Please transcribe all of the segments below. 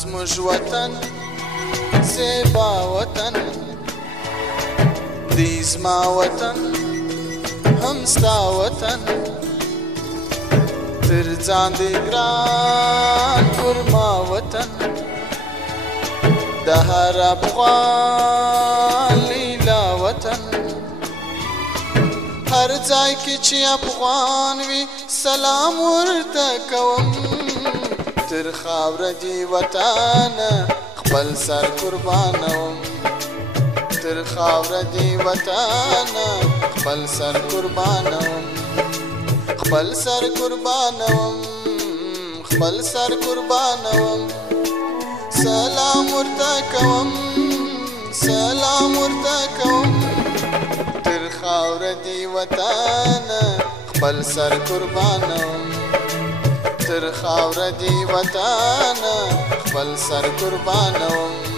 زموږ وطن زیبا وطن دی زما وطن هم ستا وطن تر ځان دی ګران پر ما وطن د هر افغان لیلا وطن هر ځای کې چې افغان وي سلام ورته کوم تر خاوره دی وطن خپل سر قربانوم تر خاوره دی وطن خپل سر قربانوم خپل سر قربانوم خپل سر قربانوم سلام ورته کوم سلام ورته کوم تر خاوره دی وطن خپل سر قربانوم تر خاوره دی وطن خپل سر قربانوم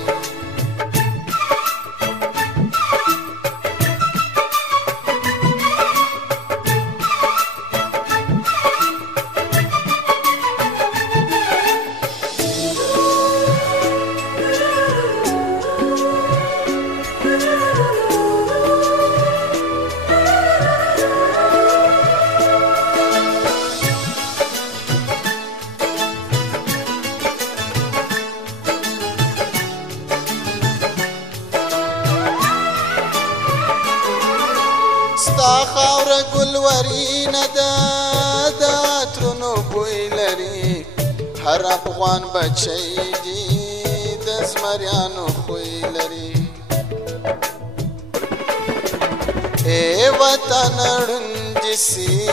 ستا خاوره ګلورینه ده د عطرونو بوی لري هر افغان بچی دی د زمریانو خوی لري ای وطن ړوند سي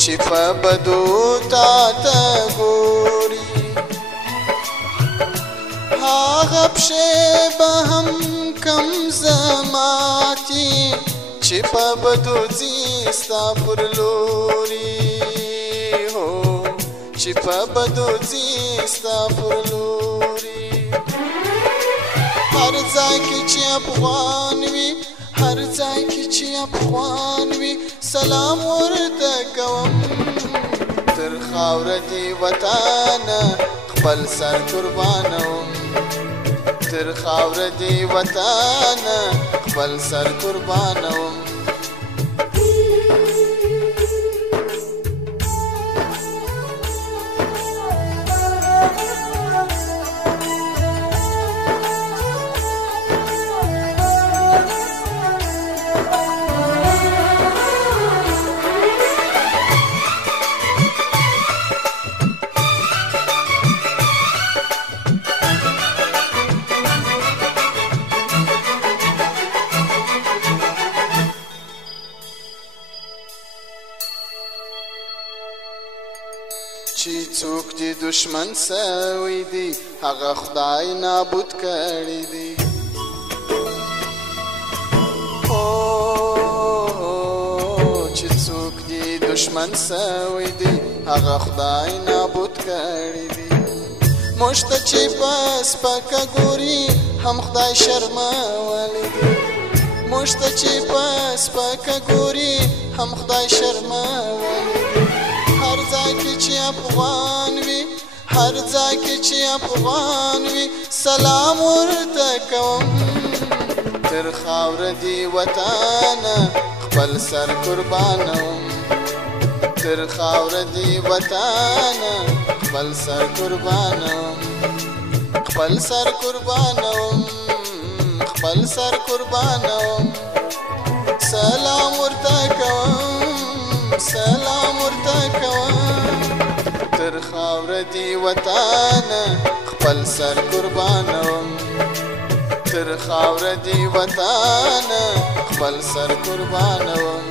چې په بدو تا ته ګوري هغه پښې به هم کم زماتي چې په بدو ځي ستا پر لوري هو چې په بدو ځي ستا پر لوري هر ځای کې چې افغان وي هر ځای کې چې افغان وي سلام ورته کوم تر خاوره دی وطن خپل سر قربانوم تر خاوره دی وطن خپل سر قربانوم چې څوک دې دشمن سوی دی هغه خدای نابود کړی دی چې څوک دې دشمن سوی دی هغه خدای نابود کړی دی موږ ته چې بس پکه ګوري هم خدای شرمولی دی موږ ته چې بس پکه ګوري هم خدای شرمولی دی هر ځای کې چې افغان وي هر ځای کې چې افغان وي سلام ورته کوم تر خاوره دی وطن خپل سر قربانوم تر خاوره دی وطن خپل سر قربانوم خپل سر قربانوم خپل سر قربانوم سلام ورته کوم سلام ورته کوم تر خاوره دی وطن خپل سر قربانوم تر خاوره دی وطن خپل سر قربانوم